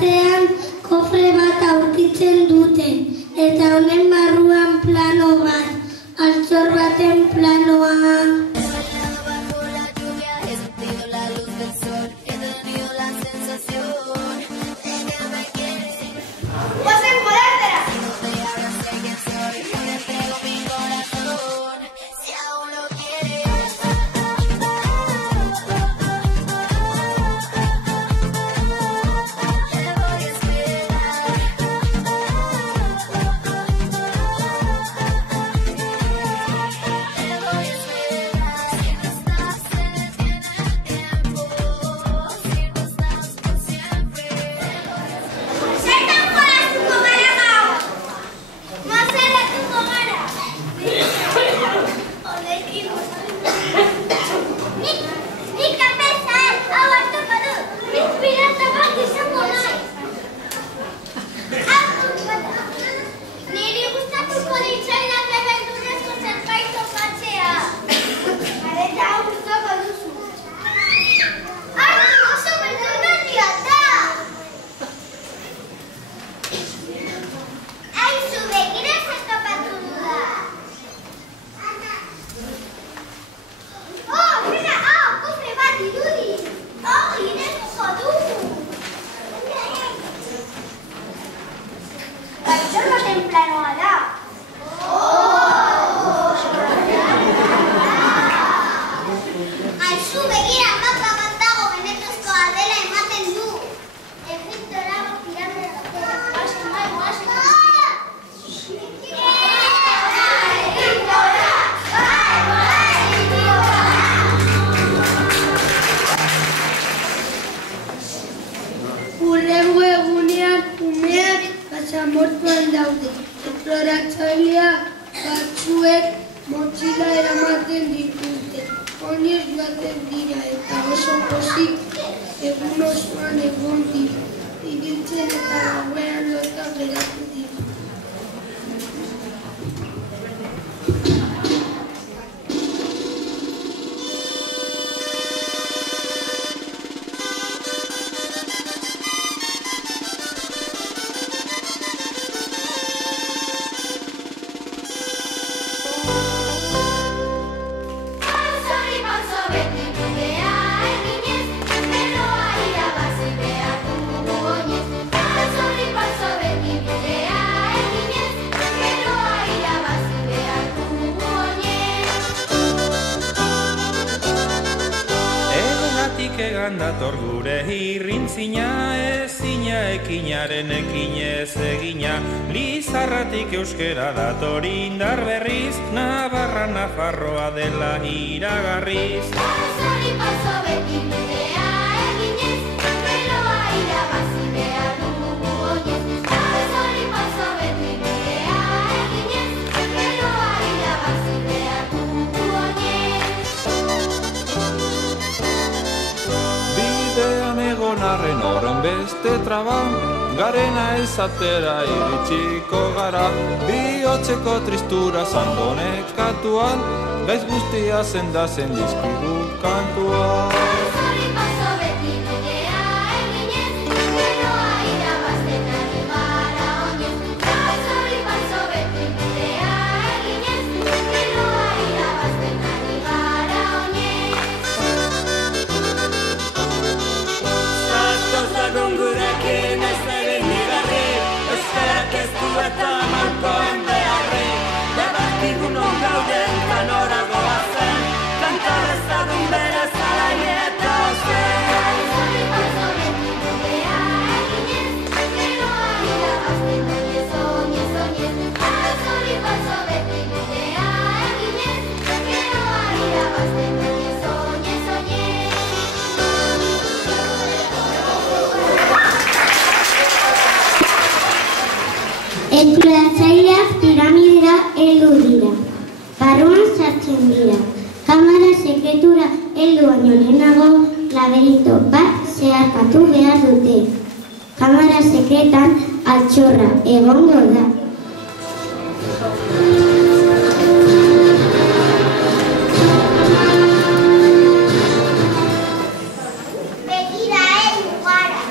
batean kofre bat aurkitzen dute, eta honen barruan plano bat, altxor baten planoa. Basamortuan daude, esploratzaileak batzuek motxila eramaten dituzte. Oinez joaten dira eta oso pozik egun osoan egon dira. Ibiltzen eta gauean lotan geratu dira. Dator gure irrintzina, ezina ekinaren ekinez egina. Lizarratik euskera dator indar berriz, Navarra Nafarroa dela iragarriz. Pasori paso beti bidea eginez, beroa irabazi behar dugu oinez. Pasori paso beti bidea eginez, beroa irabazi behar dugu oinez. Bidean egon arren oren beste traba, garena ezatera iritsiko gara. Bihotzeko tristura zango nekatuan, gaiz guztia zendazen dizkigu kantua. Pasori paso beti bidea eginez, beroa irabazten ari gara oinez. Pasori paso beti bidea eginez, beroa irabazten ari gara oinez. Zatozagun gurekin ez egin nigarri, euskarak ez du eta malkoen beharri. Debakigun on gauden kanora goazen, kanta dezagun berez alaieta zen. Pasori paso beti bidea eginez, beroa irabazten oinez, oinez, oinez. Pasori paso beti bidea eginez, beroa irabazten oinez, oinez, oinez. Esploratzaileak piramidera heldu dira. Barruan sartzen dira. Kamara sekretura heldu baino lehenago laberinto bat zeharkatu behar dute. Kamara sekretan altxorra egongo da. Begira, lugara.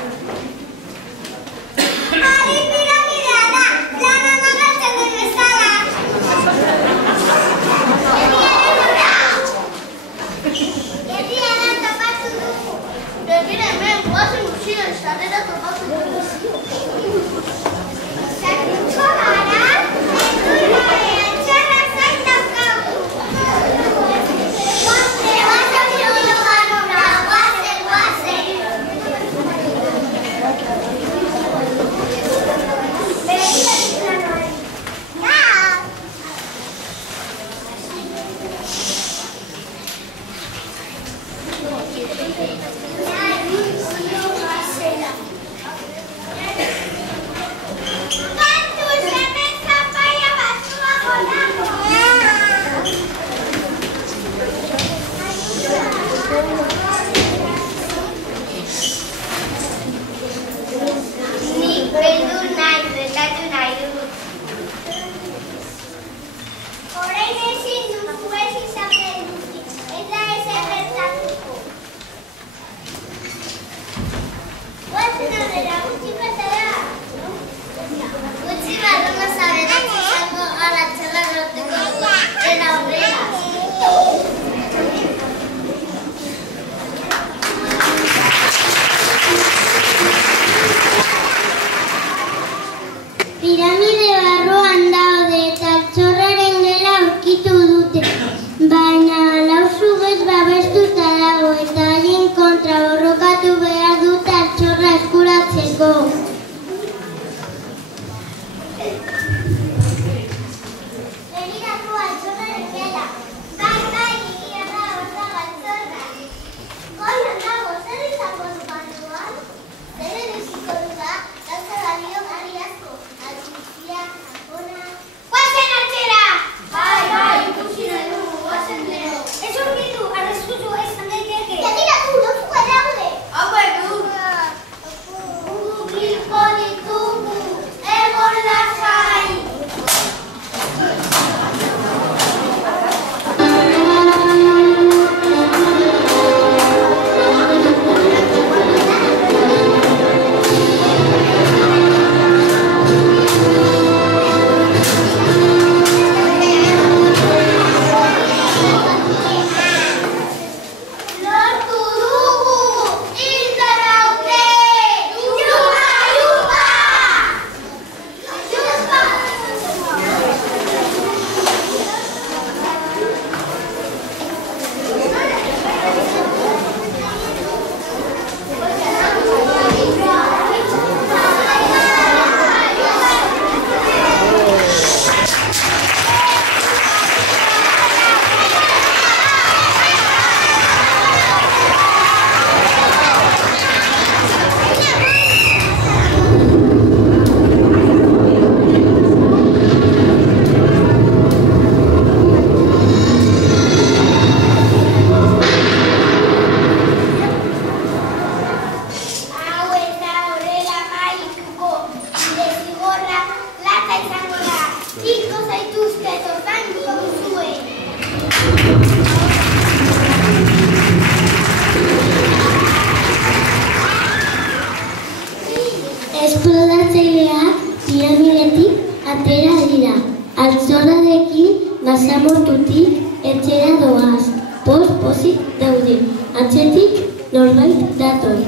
Aitarekin basamortutik etxera doaz. Pozik daude. Atzetik norbait dator.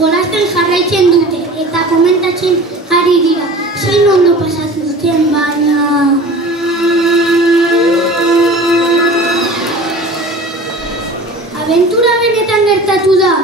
Jolasten jarraitzen dute eta komentatzen ari dira. Zein ondo pasatu duten, baina... Abentura benetan gertatu da.